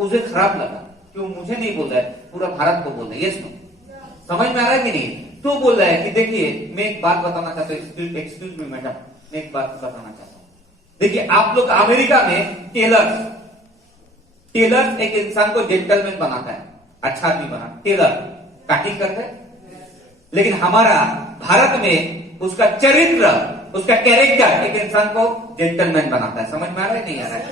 उसे खराब लगा कि वो मुझे नहीं बोल रहा है, पूरा भारत को बोल रहा है। यस नो, समझ में आ रहा है कि नहीं? तो बोल रहा है कि देखिए मैं एक बात बताना चाहता हूँ, एक्सक्यूज मी मैडम, मैं एक बात बताना चाहता हूँ। देखिए आप लोग अमेरिका में टेलर एक इंसान को जेंटलमैन बनाता है, अच्छा आदमी बना, टेलर पैकिंग करता है। लेकिन हमारा भारत में उसका चरित्र, उसका कैरेक्टर एक इंसान को जेंटलमैन बनाता है। समझ में आ रहा है नहीं आ रहा है?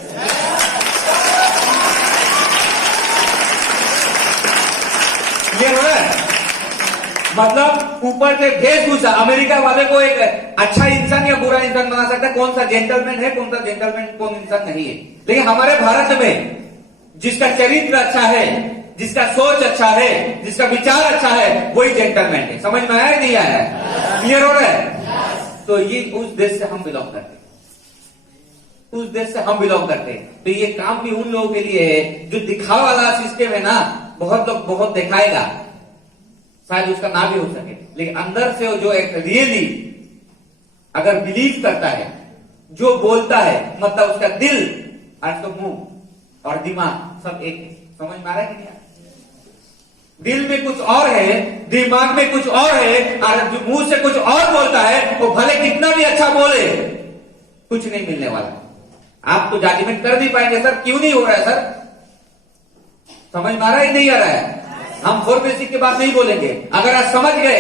ये हो रहा है, मतलब ऊपर से वेशभूषा अमेरिका वाले को एक अच्छा इंसान या बुरा इंसान बना सकता है, कौन सा जेंटलमैन है, कौन सा जेंटलमैन कौन इंसान नहीं है। लेकिन हमारे भारत में जिसका चरित्र अच्छा है, जिसका सोच अच्छा है, जिसका विचार अच्छा है, वही जेंटलमैन है। समझ में आया नहीं आया? क्लियर हो रहा है? तो ये उस देश से हम बिलोंग करते हैं, उस देश से हम बिलोंग करते हैं। तो ये काम भी उन लोगों के लिए है जो दिखावा वाला सिस्टम है ना, बहुत लोग बहुत दिखाएगा, शायद उसका ना भी हो सके, लेकिन अंदर से जो एक रियली अगर बिलीव करता है, जो बोलता है, मतलब उसका दिल और तो मुंह और दिमाग सब एक है। समझ में आ रहा है कि नहीं? दिल में कुछ और है, दिमाग में कुछ और है, और मुंह से कुछ और बोलता है, वो भले कितना भी अच्छा बोले, कुछ नहीं मिलने वाला। आप तो जजमेंट कर नहीं पाएंगे सर, क्यों नहीं हो रहा है सर? समझ में आ रहा है नहीं आ रहा है? हम 4 बेसिक के बाद नहीं बोलेंगे। अगर आप समझ गए,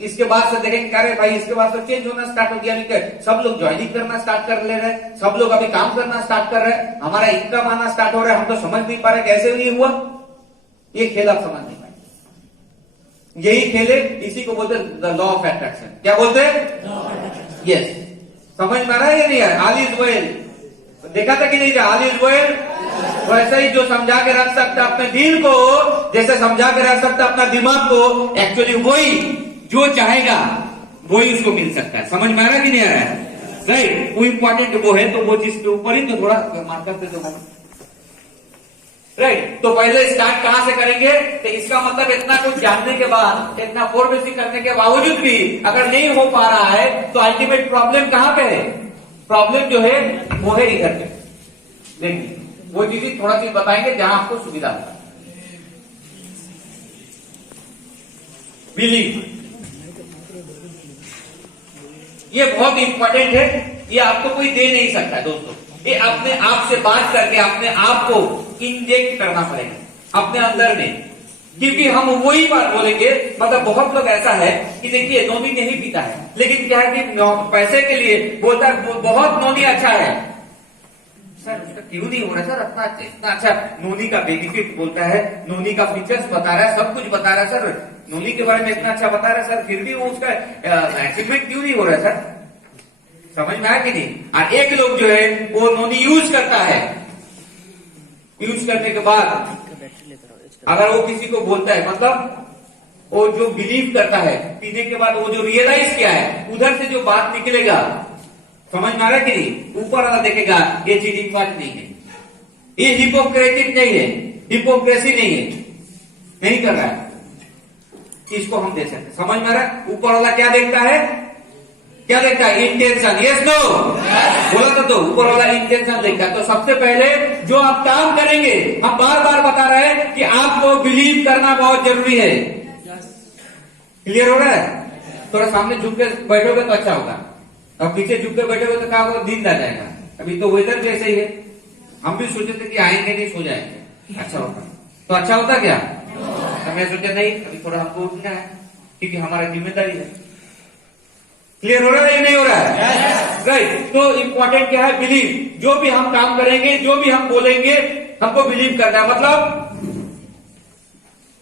इसके बाद से देखेंगे अरे भाई इसके बाद तो चेंज होना स्टार्ट हो गया, अभी सब लोग ज्वाइनिंग करना स्टार्ट कर ले रहे हैं, सब लोग अभी काम करना स्टार्ट कर रहे हैं, हमारा इनकम आना स्टार्ट हो रहा है, हम तो समझ नहीं पा रहे कैसे नहीं हुआ। ये खेल आप समझ नहीं पाए। यही खेल है, इसी को बोलते द लॉ ऑफ अट्रैक्शन। क्या बोलते हैं? यस, समझ में आ रहा है या नहीं है? ऑल इज वेल, देखा था कि नहीं था? All is well. वैसे ही जो समझा के रख सकता अपने दिल को, जैसे समझा के रख सकता अपना दिमाग को, एक्चुअली वही जो चाहेगा वही उसको मिल सकता है। समझ में आ रहा है कि नहीं आ रहा है? राइट, वो इंपॉर्टेंट वो है, तो वो चीज के ऊपर ही तो थोड़ा मार्कर दे दो। राइट, तो पहले स्टार्ट कहां से करेंगे? तो इसका मतलब इतना कुछ जानने के बाद, इतना 4 बेसिक करने के बावजूद भी अगर नहीं हो पा रहा है, तो अल्टीमेट प्रॉब्लम कहां पे है? प्रॉब्लम जो है वो है इधर पे। देखिए वो चीज थोड़ा सी बताएंगे जहां आपको सुविधा होगा। बिलीव, ये बहुत इंपॉर्टेंट है, ये आपको कोई दे नहीं सकता दोस्तों। ये अपने आप से बात करके अपने आप को इंजेक्ट करना पड़ेगा अपने अंदर में, क्योंकि हम वही बात बोलेंगे। मतलब बहुत लोग ऐसा है कि देखिए नोनी नहीं पीता है, लेकिन क्या है कि पैसे के लिए बोलता है बहुत नोनी अच्छा है। सर उसका क्यों नहीं हो रहा सर? अपना इतना अच्छा नोनी का बेनिफिट बोलता है, नोनी का फीचर्स बता रहा है, सब कुछ बता रहा है सर, नोनी के बारे में इतना अच्छा बता रहा है सर, फिर भी वो उसका अचीवमेंट क्यों नहीं हो रहा है सर? समझ में आया कि नहीं? और एक लोग जो है वो नोनी यूज करता है, यूज करने के बाद अगर वो किसी को बोलता है, मतलब वो जो बिलीव करता है, पीने के बाद वो जो रियलाइज किया है, उधर से जो बात निकलेगा, समझ में आ रहा है कि नहीं? ऊपर वाला देखेगा ये चीज इम्पॉर्टेंट नहीं है, ये हिपोक्रेटिक नहीं है, हिपोक्रेसी नहीं है, नहीं कर रहा है, इसको हम दे सकते। समझ में आ रहा है? ऊपर वाला क्या देखता है? क्या देखता है? इंटेंशन। Yes no? बोला तो ऊपर वाला इंटेंशन देखता है। तो सबसे पहले जो आप काम करेंगे, हम बार बार बता रहे हैं कि आपको बिलीव करना बहुत जरूरी है। क्लियर हो रहा है? थोड़ा सामने झुक के बैठोगे तो अच्छा होगा, अब पीछे झुक के बैठोगे तो क्या होगा? नींद आ जाएगा। अभी तो वेदर जैसे ही है, हम भी सोचे थे कि आएंगे नहीं, सो जाएंगे, अच्छा होता तो अच्छा होता क्या? तो मैं सोचा नहीं, अभी थोड़ा हमको उठना है क्योंकि हमारा जिम्मेदारी है। क्लियर हो रहा है या नहीं हो रहा है? राइट, तो इंपॉर्टेंट क्या है? बिलीव। जो भी हम काम करेंगे, जो भी हम बोलेंगे, हमको बिलीव करना है। मतलब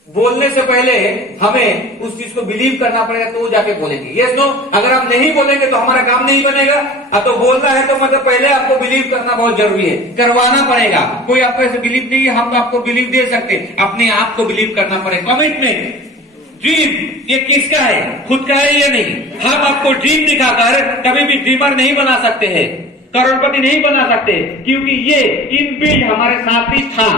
बोलने से पहले हमें उस चीज को बिलीव करना पड़ेगा, तो जाके बोलेंगे। Yes no? अगर हम नहीं बोलेंगे तो हमारा काम नहीं बनेगा। अब तो बोलना है तो मतलब पहले आपको बिलीव करना बहुत जरूरी है, करवाना पड़ेगा। कोई आपको ऐसे बिलीव नहीं है, हम आपको बिलीव दे सकते, अपने आप को बिलीव करना पड़ेगा। कमिटमेंट, ड्रीम, ये किसका है? खुद का है या नहीं? हम आपको ड्रीम दिखाकर कभी भी ड्रीमर नहीं बना सकते हैं, करोड़पति नहीं बना सकते, क्योंकि ये इनबिल्ट हमारे साथ ही था।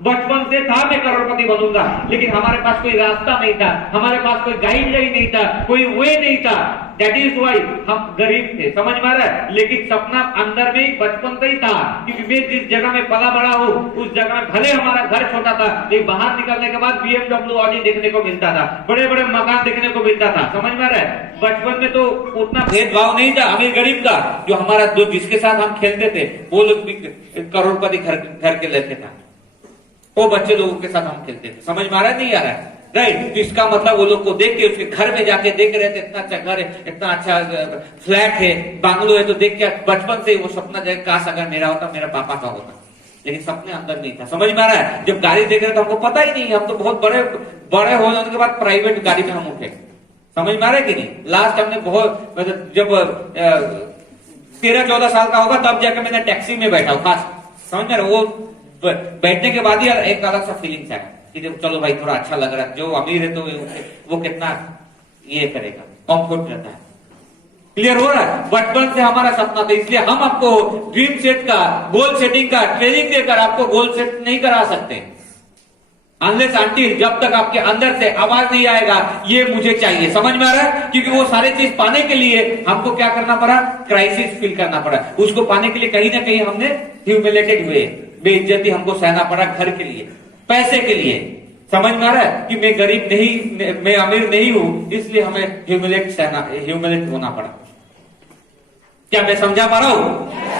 बचपन से था मैं करोड़पति बनूंगा, लेकिन हमारे पास कोई रास्ता नहीं था, हमारे पास कोई गाइडलाइन नहीं था, कोई वे नहीं था। दैट इज वाई हम गरीब थे, समझ में आ रहा है। लेकिन सपना अंदर में बचपन से ही था, क्योंकि मैं जिस जगह में पला बड़ा हूँ उस जगह में भले हमारा घर छोटा था, लेकिन बाहर निकलने के बाद BMW ऑडी देखने को मिलता था, बड़े बड़े मकान देखने को मिलता था, समझ में आ रहा है। बचपन में तो उतना भेदभाव नहीं था अमीर गरीब का। जो हमारा जो जिसके साथ हम खेलते थे वो लोग भी करोड़पति घर के लड़के था, वो बच्चे लोगों के साथ हम खेलते थे, समझ में आ रहा है नहीं आ रहा है, राइट। तो इसका मतलब वो लोग को देख के उसके घर में जाके देख रहे थे, इतना अच्छा घर है, इतना अच्छा फ्लैट है, बांग्लो है, तो देख के बचपन से वो सपना जाए काश अगर मेरा होता, मेरा पापा का होता, लेकिन सपने अंदर नहीं था, समझ में आ रहा है। जब गाड़ी देख रहे तो हमको पता ही नहीं, हम तो बहुत बड़े हो जाने के बाद प्राइवेट गाड़ी में हम उठे, समझ में आ रहा है कि नहीं। लास्ट हमने बहुत जब 13-14 साल का होगा तब जाकर मैंने टैक्सी में बैठा हूँ, खास समझ में, वो बैठने के बाद ही एक अलग सा फीलिंग्स आया कि चलो भाई थोड़ा अच्छा लग रहा है। जो अमीर है तो वो कितना ये करेगा, कंफर्ट रहता है, क्लियर हो रहा है। बचपन से हमारा सपना था, इसलिए हम आपको ड्रीम सेट का, गोल सेटिंग का ट्रेनिंग देकर आपको गोल सेट नहीं करा सकते अनलेस अंटिल जब तक आपके अंदर से आवाज नहीं आएगा ये मुझे चाहिए, समझ में आ रहा है। क्योंकि वो सारे चीज पाने के लिए हमको क्या करना पड़ा, क्राइसिस फील करना पड़ा। उसको पाने के लिए कहीं ना कहीं हमने ह्यूमिलेटेड हुए, बेइज्जती हमको सहना पड़ा, घर के लिए, पैसे के लिए, समझ में आ रहा है कि मैं गरीब नहीं, मैं अमीर नहीं हूं, इसलिए हमें ह्यूमिलेट होना पड़ा। क्या मैं समझा पा रहा हूं,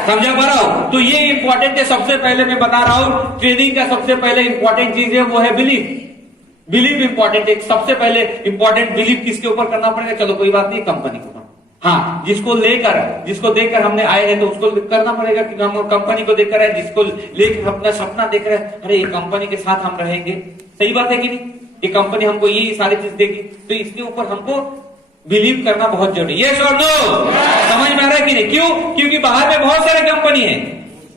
समझा पा रहा हूं। तो ये इंपॉर्टेंट है, सबसे पहले मैं बता रहा हूं ट्रेनिंग का सबसे पहले इंपॉर्टेंट चीज है वो है बिलीव इंपॉर्टेंट है। सबसे पहले इंपॉर्टेंट बिलीव किसके ऊपर करना पड़ेगा, चलो कोई बात नहीं, कंपनी को, हाँ, जिसको देखकर हमने आए हैं तो उसको करना पड़ेगा कि हम कंपनी को देखकर आए, जिसको लेकर अपना सपना देख रहे हैं, अरे ये कंपनी के साथ हम रहेंगे, सही बात है कि नहीं, ये कंपनी हमको ये सारी चीज देगी, तो इसके ऊपर हमको बिलीव करना बहुत जरूरी है। यस और नो, समझ में आ रहा है कि नहीं। क्यों, क्योंकि बाहर में बहुत सारे कंपनी है,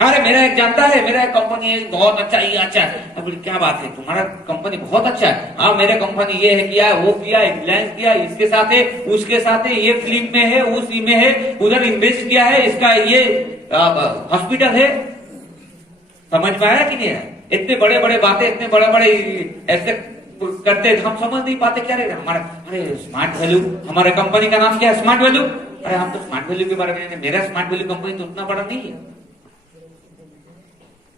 अरे मेरा एक जानता है, मेरा एक कंपनी है बहुत अच्छा, ये अच्छा है। अब क्या बात है, तुम्हारा कंपनी बहुत अच्छा है, हाँ मेरे कंपनी ये है, किया वो किया, रिलायंस किया, इसके साथ है, उसके साथ है, ये फिल्म में है, उस में है, उधर इन्वेस्ट किया है, इसका ये हॉस्पिटल है, समझ में आया कि नहीं है। इतने बड़े बड़े बातें, इतने बड़े बड़े ऐसे करते, हम समझ नहीं पाते क्या रहेगा हमारा। अरे स्मार्ट वैल्यू, हमारे कंपनी का नाम क्या है, स्मार्ट वैल्यू। अरे हम तो स्मार्ट वैल्यू के बारे में, मेरा स्मार्ट वैल्यू कंपनी तो उतना बड़ा नहीं है,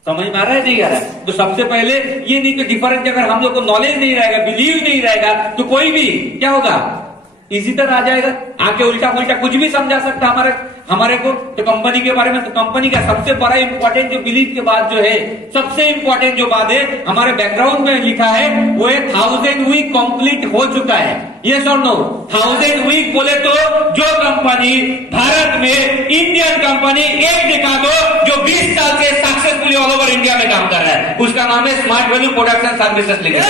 समझ में आ रहा है नहीं आ रहा है। तो सबसे पहले ये नहीं कि डिफरेंट, अगर हम लोग को नॉलेज नहीं रहेगा, बिलीव नहीं रहेगा, तो कोई भी क्या होगा, इसी तरह आ जाएगा, आके उल्टा पुल्टा कुछ भी समझा सकता हमारे को। तो कंपनी के बारे में, तो कंपनी का सबसे बड़ा इंपॉर्टेंट जो बिलीव के बाद जो है, सबसे इंपॉर्टेंट जो बात है हमारे बैकग्राउंड में लिखा है वो है 1000 वीक कंप्लीट हो चुका है। यस और नो, 1000 वीक बोले तो जो कंपनी भारत में, इंडियन कंपनी एक दिखा दो जो 20 साल से सक्सेसफुली ऑल ओवर इंडिया में काम कर रहा है, उसका नाम है smart value products services limited.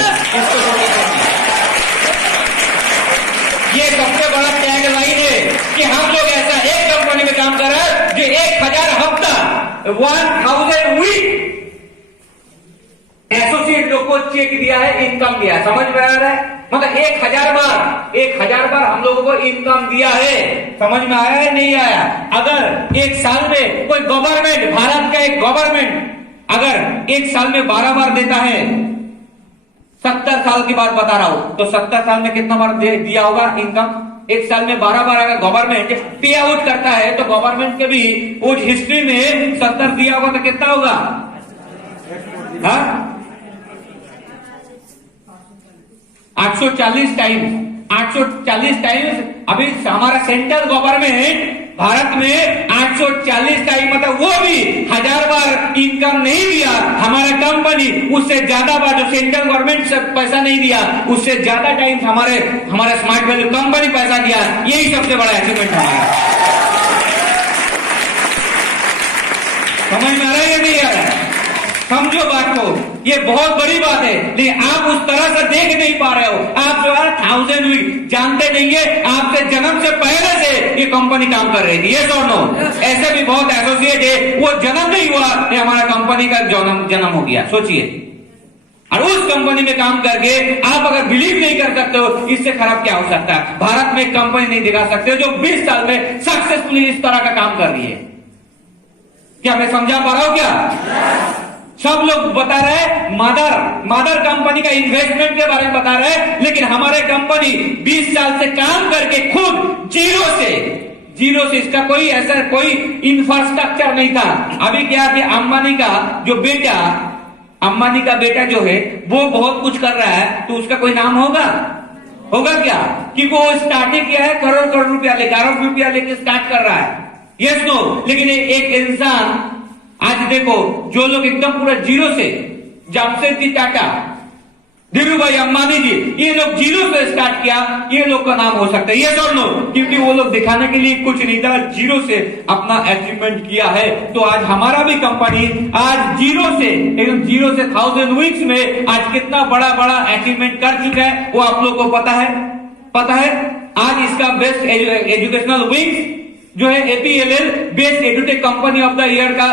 ये सबसे बड़ा टैग लाइन है कि हम लोग ऐसा एक कंपनी में काम कर रहे हैं जो 1000 हफ्ता, 1000 वीक एसोसिएट लोग को चेक दिया है, इनकम दिया है, समझ में आ रहा है। मतलब 1000 बार हम लोगों को इनकम दिया है, समझ में आया है नहीं आया। अगर एक साल में कोई गवर्नमेंट, भारत का एक गवर्नमेंट अगर एक साल में 12 बार देता है, 70 साल की बात बता रहा हूं, तो 70 साल में कितना बार दिया होगा इनकम, एक साल में 12 बार अगर गवर्नमेंट पे आउट करता है तो गवर्नमेंट के भी उस हिस्ट्री में 70 दिया होगा तो कितना होगा, हाँ 840 टाइम्स। अभी हमारा सेंट्रल गवर्नमेंट भारत में 840 टाइम, मतलब वो भी 1000 बार इनकम नहीं दिया, हमारा कंपनी उससे ज्यादा बार, जो सेंट्रल गवर्नमेंट से पैसा नहीं दिया उससे ज्यादा टाइम हमारे स्मार्ट वैल्यू कंपनी पैसा दिया। यही सबसे बड़ा अचीवमेंट हमारा, समझ में आ रहा है या नहीं आ रहा है, समझो बात को, ये बहुत बड़ी बात है। लेकिन आप उस तरह से देख नहीं पा रहे हो, आप जो है 1000 वीक जानते नहीं है, आपसे जन्म से पहले से ये कंपनी काम कर रही थी। ये और नो, ऐसे भी बहुत एसोसिएट है, वो जन्म नहीं हुआ, ये हमारा कंपनी का जन्म हो गया, सोचिए। और उस कंपनी में काम करके आप अगर बिलीव नहीं कर सकते हो, इससे खराब क्या हो सकता है। भारत में कंपनी नहीं दिखा सकते जो 20 साल में सक्सेसफुली इस तरह का काम कर रही है। क्या मैं समझा पा रहा हूं क्या? सब लोग बता रहे हैं मदर कंपनी का इन्वेस्टमेंट के बारे में बता रहे हैं, लेकिन हमारे कंपनी 20 साल से काम करके खुद जीरो से इसका कोई ऐसा कोई इंफ्रास्ट्रक्चर नहीं था। अभी क्या कि अंबानी का बेटा जो है वो बहुत कुछ कर रहा है, तो उसका कोई नाम होगा क्या कि वो स्टार्टिंग किया है करोड़ रुपया लेकर, अरब रुपया लेके स्टार्ट कर रहा है। यस नो, लेकिन एक इंसान आज देखो, जो लोग एकदम पूरा जीरो से, जमशेदजी टाटा, धीरू भाई अंबानी जी, ये लोग जीरो से स्टार्ट किया, ये लोग का नाम हो सकता है। ये सब लोग, क्योंकि वो लोग दिखाने के लिए कुछ नहीं था, जीरो से अपना अचीवमेंट किया है। तो आज हमारा भी कंपनी आज जीरो से 1000 वीक्स में आज कितना बड़ा अचीवमेंट कर चुका है, वो आप लोग को पता है। आज इसका बेस्ट एजुकेशनल विंग्स जो है APLL best edutech company of the year का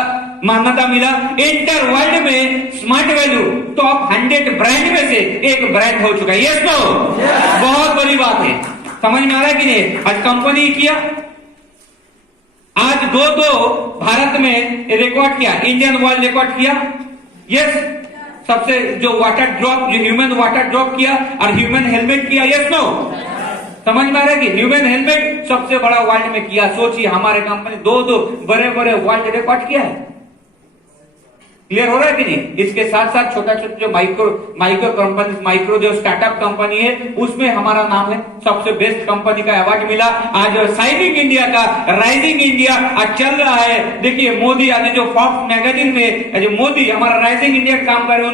मान्यता मिला। इंटर वर्ल्ड में स्मार्ट वैल्यू टॉप 100 ब्रांड में से एक ब्रांड हो चुका है। यस नो, बहुत बड़ी बात है। समझ में आ रहा है कि नहीं? आज कंपनी किया, आज दो भारत में रिकॉर्ड किया, इंडियन वर्ल्ड रिकॉर्ड किया। यस, सबसे जो ह्यूमन वाटर ड्रॉप किया और ह्यूमन हेलमेट किया। यस नो, समझ में आ रहा है कि ह्यूमन हेलमेट सबसे बड़ा वर्ल्ड में किया। सोचिए, हमारे कंपनी दो बड़े वर्ल्ड रिकॉर्ड किया है। क्लियर हो रहा है कि नहीं? इसके साथ साथ छोटा जो माइक्रो जो स्टार्टअप कंपनी है, उसमें हमारा नाम है, सबसे बेस्ट कंपनी का अवार्ड मिला। आज शाइनिंग इंडिया का राइजिंग इंडिया आज चल रहा है। देखिए मोदी, आज जो फॉक्स मैगजीन में जो मोदी हमारा राइजिंग इंडिया काम कर रहे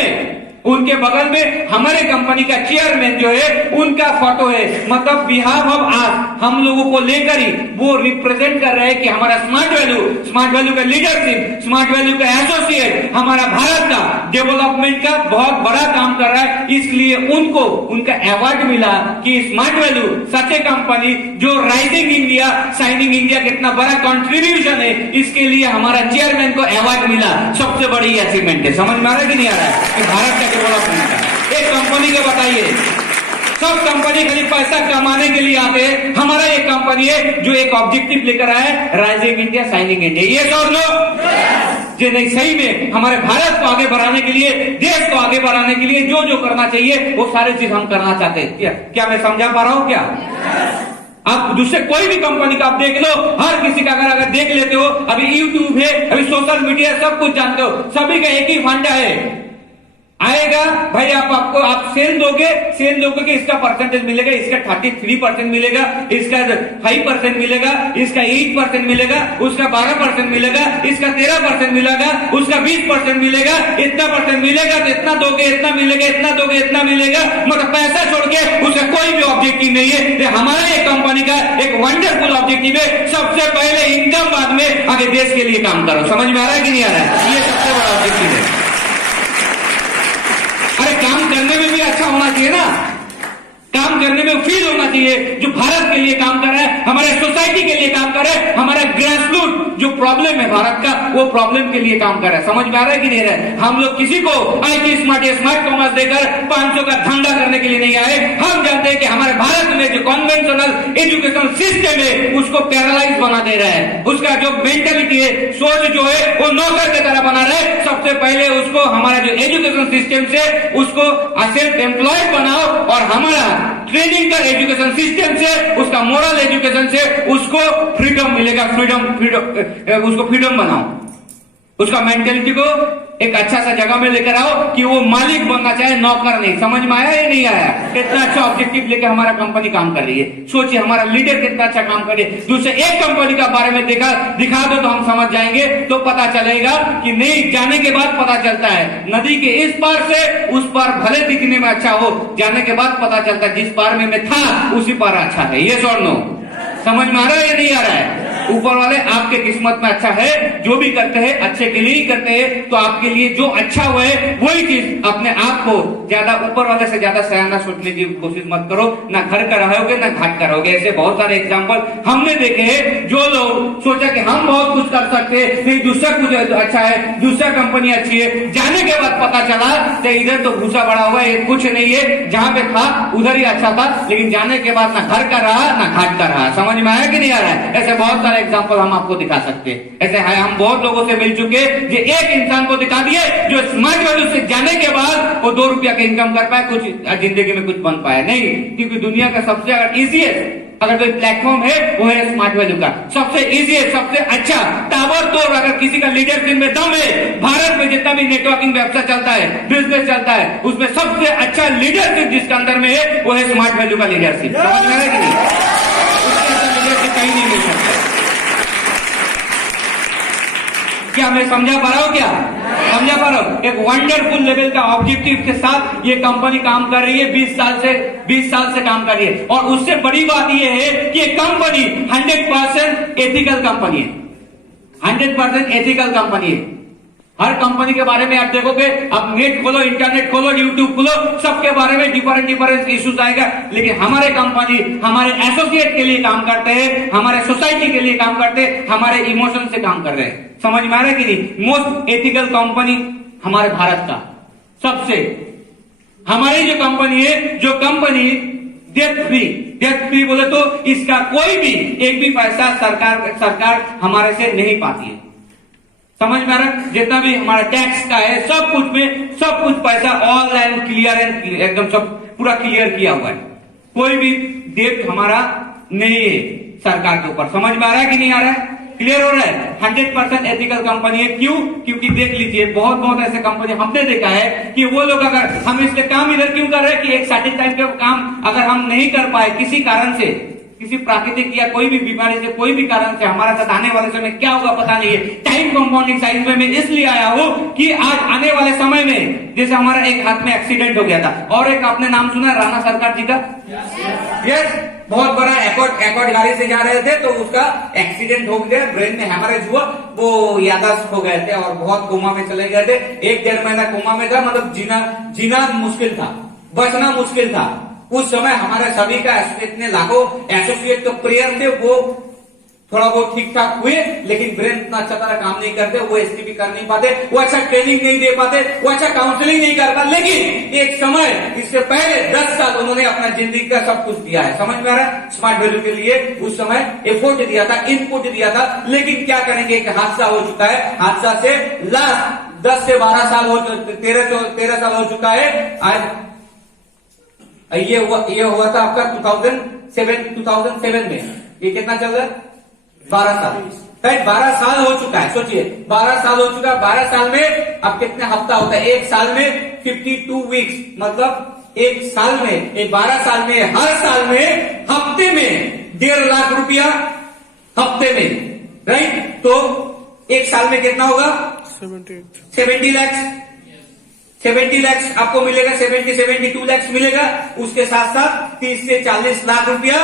हैं, उनके बगल में हमारे कंपनी का चेयरमैन जो है उनका फोटो है। मतलब बिहाफ ऑफ आज हम लोगों को लेकर ही वो रिप्रेजेंट कर रहे हैं कि हमारा स्मार्ट वैल्यू का लीडरशिप, स्मार्ट वैल्यू का एसोसिएट हमारा भारत का डेवलपमेंट का बहुत बड़ा काम कर रहा है। इसलिए उनको उनका अवार्ड मिला कि स्मार्ट वैल्यू सच ए कंपनी जो राइजिंग इंडिया, शाइनिंग इंडिया कितना बड़ा कंट्रीब्यूशन है, इसके लिए हमारा चेयरमैन को अवार्ड मिला। सबसे बड़ी अचीवमेंट है। समझ में आ रहा है कि नहीं आ रहा है? कि भारत का एक कंपनी को बताइए, सब कंपनी खाली पैसा कमाने के लिए आते हैं, हमारा एक कंपनी है जो एक ऑब्जेक्टिव लेकर आया है, राइजिंग इंडिया, शाइनिंग इंडिया। ये सब लोग जो नहीं, सही में हमारे भारत को आगे बढ़ाने के लिए, देश को आगे बढ़ाने के लिए जो करना चाहिए वो सारे चीज हम करना चाहते हैं। क्या मैं समझा पा रहा हूं क्या? आप दूसरे कोई भी कंपनी का आप देख लो, हर किसी का अगर देख लेते हो, अभी यूट्यूब है, अभी सोशल मीडिया, सब कुछ जानते हो, सभी का एक ही फंडा है, आएगा भाई आप सेल दोगे कि इसका परसेंटेज मिलेगा, इसका 33% मिलेगा, इसका 5% मिलेगा, इसका 8% मिलेगा, उसका 12% मिलेगा, इसका 13% मिलेगा, उसका 20% मिलेगा, इतना परसेंट मिलेगा तो इतना दोगे, इतना मिलेगा, इतना दोगे, इतना मिलेगा। मतलब पैसा छोड़ के उसका कोई भी ऑब्जेक्टिव नहीं है। तो हमारा एक कंपनी का एक वंडरफुल ऑब्जेक्टिव है, सबसे पहले इनकम, बाद में आगे देश के लिए काम करो। समझ में आ रहा है कि नहीं आ रहा है? ये सबसे बड़ा ऑब्जेक्टिव है। काम करने में भी अच्छा होना चाहिए ना, काम करने में फील होना चाहिए जो भारत के लिए काम कर रहा है, हमारे सोसाइटी के लिए काम कर रहा है, हमारा ग्रासरूट जो प्रॉब्लम है भारत का, वो प्रॉब्लम के लिए काम कर रहा है। समझ में आ रहा है कि नहीं रहा है? हम लोग किसी को IT स्मार्ट कॉमर्स देकर 500 का धंधा करने के लिए नहीं आए। हम जानते हैं कि हमारे भारत में जो कन्वेंशनल एजुकेशन सिस्टम है उसको पैरालाइज बना दे रहा है, उसका जो मेंटेलिटी है, सोच जो है वो नौकर की तरह बना रहा है। सबसे पहले उसको हमारा जो एजुकेशन सिस्टम से उसको सेल्फ एम्प्लॉयड बनाओ, और हमारा ट्रेनिंग का एजुकेशन सिस्टम से, उसका मोरल एजुकेशन से उसको फ्रीडम मिलेगा। उसको फ्रीडम बनाओ, उसका मेंटेलिटी को एक अच्छा सा जगह में लेकर आओ कि वो मालिक बनना चाहे, नौकर नहीं। समझ में आया या नहीं आया? कितना अच्छा ऑब्जेक्टिव लेकर हमारा कंपनी काम कर रही है। सोचिए हमारा लीडर कितना अच्छा काम कर रही है। दूसरे एक कंपनी का बारे में दिखा दो तो हम समझ जाएंगे, तो पता चलेगा कि नहीं, जाने के बाद पता चलता है। नदी के इस पार से उस पार भले दिखने में अच्छा हो, जाने के बाद पता चलता है जिस पार में मैं था उसी पार अच्छा है। ये और नो, समझ में आ रहा है या नहीं आ रहा है? ऊपर वाले आपके किस्मत में अच्छा है, जो भी करते हैं अच्छे के लिए ही करते हैं। तो आपके लिए जो अच्छा हुआ है वही चीज, अपने आप को ज्यादा ऊपर वाले से ज्यादा सयाना सोचने की कोशिश मत करो। ना घर का रहोगे ना घाट का रहोगे। ऐसे बहुत सारे एग्जाम्पल हमने देखे हैं, जो लोग सोचा कि हम बहुत कुछ कर सकते हैं, नहीं दूसरा कुछ अच्छा है, दूसरा कंपनी अच्छी है, जाने के बाद पता चला कि इधर तो भूसा बड़ा हुआ है, कुछ नहीं है, जहां पे था उधर ही अच्छा था, लेकिन जाने के बाद ना घर का रहा ना घाट का रहा। समझ में आया कि नहीं आ रहा है? ऐसे बहुत सारे सारा एग्जांपल हम आपको दिखा सकते हैं। ऐसे है हम बहुत लोगों से मिल चुके जो एक इंसान को दिखा दिए जो स्मार्ट वैल्यू से जाने के बाद वो 2 रुपया का इनकम कर पाए, कुछ जिंदगी में कुछ बन पाया नहीं। क्योंकि दुनिया का सबसे अगर इजीएस्ट अगर कोई प्लेटफॉर्म है वो है स्मार्ट वैल्यू का। सबसे इजी, सबसे अच्छा, ताबड़तोड़ अगर किसी का लीडरशिप में दम है, भारत में जितना भी नेटवर्किंग व्यवसाय चलता है, बिजनेस चलता है, उसमें सबसे अच्छा लीडरशिप जिसके अंदर में है वो है स्मार्ट वैल्यू का लीडरशिप। समझ में आ रहा है कि नहीं? उसके अंदर लीडरशिप कहीं नहीं मिल सकता। क्या मैं समझा पा रहा हूं? क्या समझा पा रहा हूं? एक वंडरफुल लेवल का ऑब्जेक्टिव के साथ ये कंपनी काम कर रही है, 20 साल से काम कर रही है। और उससे बड़ी बात ये है कि ये कंपनी 100% एथिकल कंपनी है, 100% एथिकल कंपनी है। हर कंपनी के बारे में आप देखोगे, आप नेट खोलो, इंटरनेट खोलो, यूट्यूब खोलो, सबके बारे में डिफरेंट इश्यूज आएगा। लेकिन हमारे कंपनी हमारे एसोसिएट के लिए काम करते हैं, हमारे सोसाइटी के लिए काम करते हैं, हमारे इमोशन से काम कर रहे हैं। समझ में आ रहा है कि नहीं? मोस्ट एथिकल कंपनी हमारे भारत का सबसे, हमारी जो कंपनी है, जो कंपनी डेट फ्री बोले तो इसका कोई भी एक भी पैसा सरकार हमारे से नहीं पाती है। समझ में आ रहा है? जितना भी हमारा टैक्स का है सब कुछ पैसा ऑनलाइन क्लियर एंड एकदम सब पूरा क्लियर किया हुआ है। कोई भी डेट हमारा नहीं है सरकार के ऊपर। समझ में आ रहा है कि नहीं आ रहा है? क्लियर हो रहा है? 100% एथिकल कंपनी है। क्यों? क्योंकि देख लीजिए बहुत ऐसे कंपनी हमने देखा है कि वो लोग अगर हम इसके काम इधर क्यों कर रहे हैं कि एक सर्टेन टाइम के काम अगर हम नहीं कर पाए किसी कारण से, किसी प्राकृतिक या कोई भी बीमारी से, कोई भी कारण से हमारे साथ आने वाले समय क्या होगा पता नहीं है। टाइम कंपाउंडिंग साइंस में मैं इसलिए आया हूं कि आज आने वाले समय में जैसे हमारा एक हाथ में एक्सीडेंट हो गया था, और एक आपने नाम सुना है राणा सरकार जी का? यस, बहुत बड़ा एकॉर्ड गाड़ी से जा रहे थे तो उसका एक्सीडेंट हो गया, ब्रेन में हैमरेज हुआ, वो याददाश्त हो गए थे और बहुत कोमा में चले गए थे। 1-1.5 महीना कोमा में था, मतलब जीना मुश्किल था, बचना मुश्किल था। उस समय हमारे सभी का इतने लाखों एसोसिएट तो प्रेयर थे, वो थोड़ा बहुत ठीक ठाक हुए, लेकिन ब्रेन इतना अच्छा तरह काम नहीं करते, वो एसटीपी कर नहीं पाते, वो अच्छा ट्रेनिंग नहीं दे पाते, वो अच्छा काउंसलिंग नहीं कर पाते। लेकिन एक समय, इससे पहले 10 साल उन्होंने अपना जिंदगी का सब कुछ दिया है। समझ में आ रहा है? स्मार्ट वैल्यू के लिए उस समय एफोर्ट दिया था, इनपुट दिया था। लेकिन क्या करेंगे, एक हादसा हो चुका है, हादसा से लास्ट 10 से 12 साल हो, 13 साल हो चुका है। आज ये हुआ था आपका 2007 में। ये कितना चल रहा है? 12 साल, राइट? 12 साल हो चुका है। सोचिए 12 साल हो चुका है। 12 साल में अब कितने हफ्ता होता है? एक साल में 52 वीक्स, मतलब एक साल में, 12 साल में, हर साल में हफ्ते में 1.5 लाख रुपया हफ्ते में, राइट? तो एक साल में कितना होगा? 70 लाख 70 लाख आपको मिलेगा, 72 लाख मिलेगा। उसके साथ साथ 30 से 40 लाख रुपया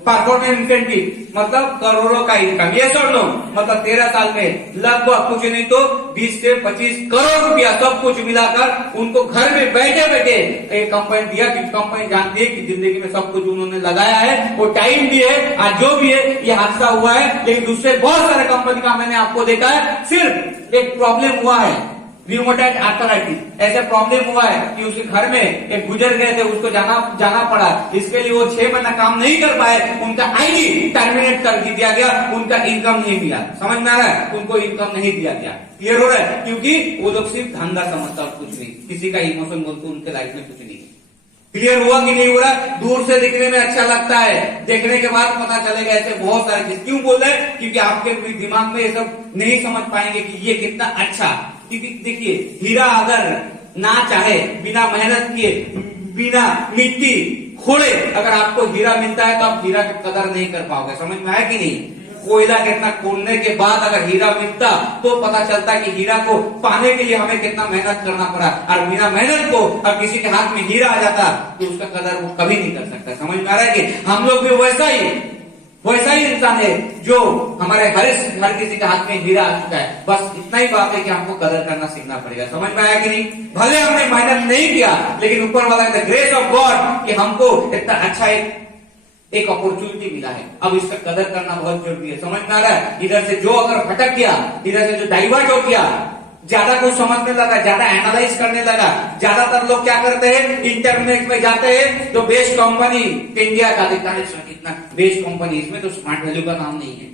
परफॉर्मेंस इंसेंटिव, मतलब करोड़ों का इनकम। ये और नो, मतलब 13 साल में लगभग कुछ नहीं तो 20 से 25 करोड़ रुपया सब कुछ मिलाकर उनको घर में बैठे बैठे एक कंपनी दिया। कि कंपनी जानती है कि जिंदगी में सब कुछ उन्होंने लगाया है, वो टाइम भी है, आज जो भी है ये हादसा हुआ है। लेकिन दूसरे बहुत सारे कंपनी का मैंने आपको देखा है, सिर्फ एक प्रॉब्लम हुआ है, रिमोटाइड आर्थराइटिस, ऐसे प्रॉब्लम हुआ है कि उसके घर में एक गुजर गए थे, उसको जाना पड़ा। इसके लिए वो 6 महीना काम नहीं कर पाए, उनका आईडी टर्मिनेट कर दिया गया, उनका इनकम नहीं मिला। समझ में आ रहा है? उनको इनकम नहीं दिया गया। क्लियर हो रहा है? क्योंकि वो लोग सिर्फ धंधा समझता, कुछ नहीं, किसी का इमोशन बोलते उनके लाइफ में कुछ नहीं। क्लियर हुआ कि नहीं हो रहा? दूर से दिखने में अच्छा लगता है, देखने के बाद पता चलेगा। ऐसे बहुत सारे चीज क्यों बोल रहे हैं? क्योंकि आपके दिमाग में ये सब नहीं समझ पाएंगे कि ये कितना अच्छा। क्योंकि देखिए, हीरा अगर ना चाहे, बिना मेहनत किए, बिना मिट्टी खोड़े अगर आपको हीरा मिलता है तो आप हीरा की कदर नहीं कर पाओगे। समझ में आया कि नहीं? कोयला कितना खोदने के बाद अगर हीरा मिलता तो पता चलता कि हीरा को पाने के लिए हमें कितना मेहनत करना पड़ा, और बिना मेहनत को अगर किसी के हाथ में हीरा आ जाता तो उसका कदर वो कभी नहीं कर सकता। समझ में आ रहा है कि हम लोग भी वैसा ही इंसान है जो हमारे हर किसी के हाथ में हीरा आ चुका है। बस इतना ही बात है कि हमको कदर करना सीखना पड़ेगा। समझ में आया कि नहीं? भले हमने मेहनत नहीं किया, लेकिन ऊपर वाला द ग्रेस ऑफ गॉड कि हमको इतना अच्छा एक अपॉर्चुनिटी मिला है, अब इसका कदर करना बहुत जरूरी है। समझ में आ रहा है? इधर से जो अगर भटक गया, इधर से जो डाइवर्ट हो गया, ज्यादा कुछ समझने लगा, ज्यादा एनालाइज करने लगा। ज्यादातर लोग क्या करते हैं, इंटरनेट में जाते हैं तो बेस्ट कंपनी इंडिया का दिखता है, इतना बेस्ट कंपनी, इसमें तो स्मार्ट वैल्यू का नाम नहीं है।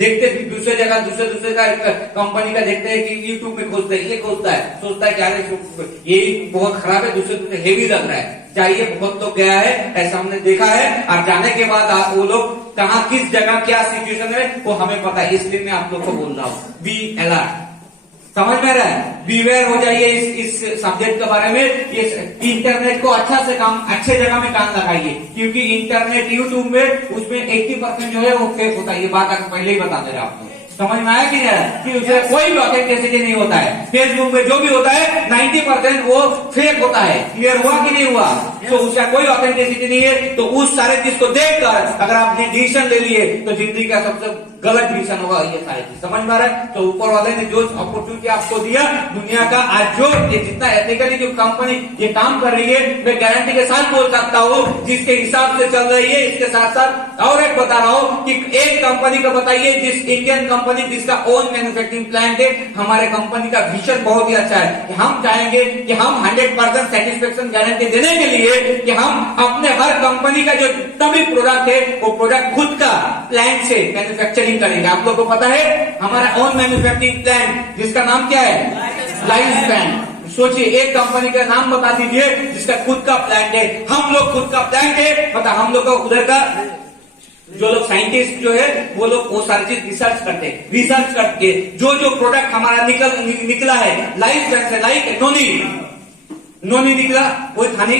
देखते दूसरे जगह दूसरे का कंपनी का देखते हैं कि यूट्यूब में खोजते हैं, ये खोजता है, सोचता है कि अरे ये बहुत खराब है, दूसरे हेवी लग रहा है, चाहिए। बहुत लोग गया है, ऐसा हमने देखा है, और जाने के बाद वो लोग कहाँ किस जगह क्या सिचुएशन है वो हमें पता है, इसलिए मैं आप लोग को बोल रहा हूँ बी अलर्ट। समझ में रहा है? बीवेयर हो जाइए इस सब्जेक्ट के बारे में। ये इंटरनेट को अच्छे जगह में काम लगाइए, क्योंकि इंटरनेट यूट्यूब में उसमें 80% जो है वो फेक होता है। ये बात आपको पहले ही बता दे रहा आपको। समझ में आया कि नहीं? कि उसमें कोई भी ऑथेंटिसिटी नहीं होता है। फेसबुक में जो भी होता है 90% वो फेक होता है। क्लियर हुआ कि नहीं हुआ? तो उसका कोई ऑथेंटिसिटी नहीं है। तो उस सारे चीज को देखकर अगर आपने डिसीजन ले लिए तो जिंदगी का सबसे गलत डिसीजन होगा ये सारी चीज। समझ में आ रहा है? तो ऊपर वाले ने जो अपॉर्चुनिटी आपको दिया दुनिया का, आज जो जितना एथिकली जो कंपनी ये काम कर रही है, मैं गारंटी के साथ बोल सकता हूँ जिसके हिसाब से चल रही है। इसके साथ साथ और एक बता रहा हूँ कि एक कंपनी को बताइए, जिस इंडियन कंपनी जिसका ओन मैन्युफैक्चरिंग प्लांट है। हमारे कंपनी का विजन बहुत ही अच्छा है कि हम चाहेंगे कि हम 100% सेटिस्फेक्शन गारंटी देने के लिए कि हम अपने हर कंपनी का जो जितना भी प्रोडक्ट है वो प्रोडक्ट खुद का प्लांट से मैन्युफैक्चरिंग करेंगे। आप लोग को पता है हमारा ओन मैन्युफैक्चरिंग प्लांट जिसका नाम क्या है? Life plant. सोचिए एक कंपनी का नाम बता दीजिए जिसका खुद का प्लांट है। हम लोग खुद का प्लांट है, पता हम लोग का उधर का जो लोग साइंटिस्ट जो है वो लोग वो सारी चीज रिसर्च करके जो प्रोडक्ट हमारा निकला है लाइफ प्लांट से, लाइक नोनी निकला वो थानी।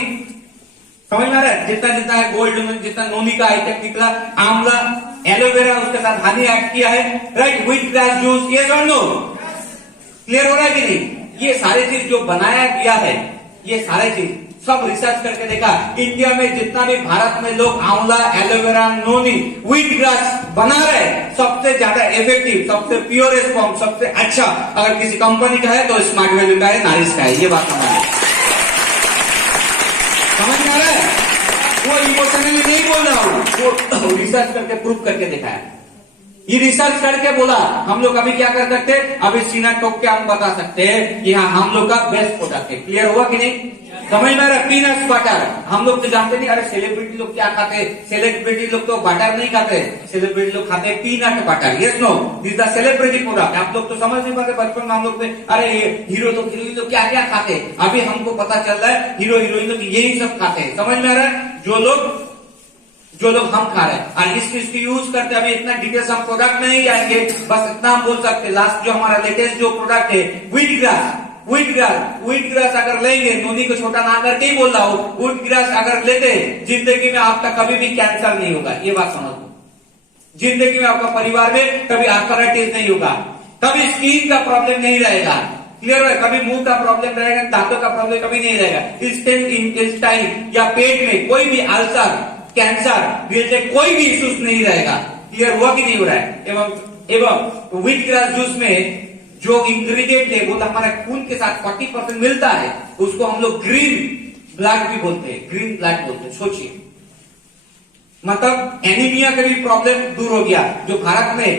समझ में आ रहा है? जितना है गोल्ड, जितना नोनी का आइटम निकला, आंवला, एलोवेरा, उसके साथ हनी ऐड किया है, राइट? व्हीट ग्रास जूस, ये और नो? क्लियर हो रहा है कि नहीं? ये सारी चीज जो बनाया गया है, ये सारी चीज सब रिसर्च करके देखा। इंडिया में जितना भी भारत में लोग आंवला, एलोवेरा, नोनी, व्हीट ग्रास बना रहे, सबसे ज्यादा इफेक्टिव, सबसे प्योरेस्ट फॉर्म, सबसे अच्छा अगर किसी कंपनी का है तो स्मार्ट वैल्यू का है, नारिश का है। ये बात समझ में आ रहा है? वो इमोशनली नहीं बोल रहा हूं, वो रिसर्च करके प्रूव करके देखा है। ये रिसर्च करके बोला। हम लोग अभी क्या कर सकते हैं? अभी सीना टोक के हम बता सकते हैं कि हाँ हम लोग का बेस्ट प्रोडक्ट है। क्लियर हुआ कि नहीं? समझ में आ रहा है? पीनट बटर हम लोग तो जानते नहीं। अरे सेलिब्रिटी लोग क्या खाते हैं? सेलिब्रिटी लोग तो बटर नहीं खाते, सेलिब्रिटी लोग खाते हैं peanut butter. Yes no? This the celebrity product. आप लोग तो समझ नहीं पाते। बचपन में हम लोग अरे हीरो तो हीरोइन लोग क्या क्या खाते हैं, अभी हमको पता चल रहा है हीरो हीरोइन लोग यही सब खाते हैं। समझ में आ रहा है? जो लोग हम खा रहे हैं और इस चीज की यूज करते हैं। अभी इतना डिटेल्स हम प्रोडक्ट में नहीं जाएंगे, बस इतना हम बोल सकते हैं। लास्ट जो हमारा लेटेस्ट जो प्रोडक्ट है व्हीट ग्रास अगर लेंगे, नोनी को छोटा ना करके ही बोल रहा हूँ, व्हीट ग्रास अगर लेते जिंदगी में आपका कभी भी कैंसर नहीं होगा। ये बात समझ लो। जिंदगी में आपका परिवार में कभी आर्थराइटिस नहीं होगा, कभी स्किन का प्रॉब्लम नहीं रहेगा। क्लियर है? कभी मुंह का प्रॉब्लम रहेगा, दांतों का प्रॉब्लम कभी नहीं रहेगा। इंटेस्टाइन या पेट में कोई भी अल्सर, कैंसर रिलेटेड कोई भी इश्यूज नहीं रहेगा। क्लियर हुआ कि नहीं हो रहा है? एवं व्हीट ग्रास जूस में जो इंग्रेडिएंट है वो तो हमारे खून के साथ 40% मिलता है, उसको हम लोग ग्रीन ब्लड भी बोलते हैं, ग्रीन ब्लड बोलते हैं। सोचिए, मतलब एनीमिया का भी प्रॉब्लम दूर हो गया जो भारत में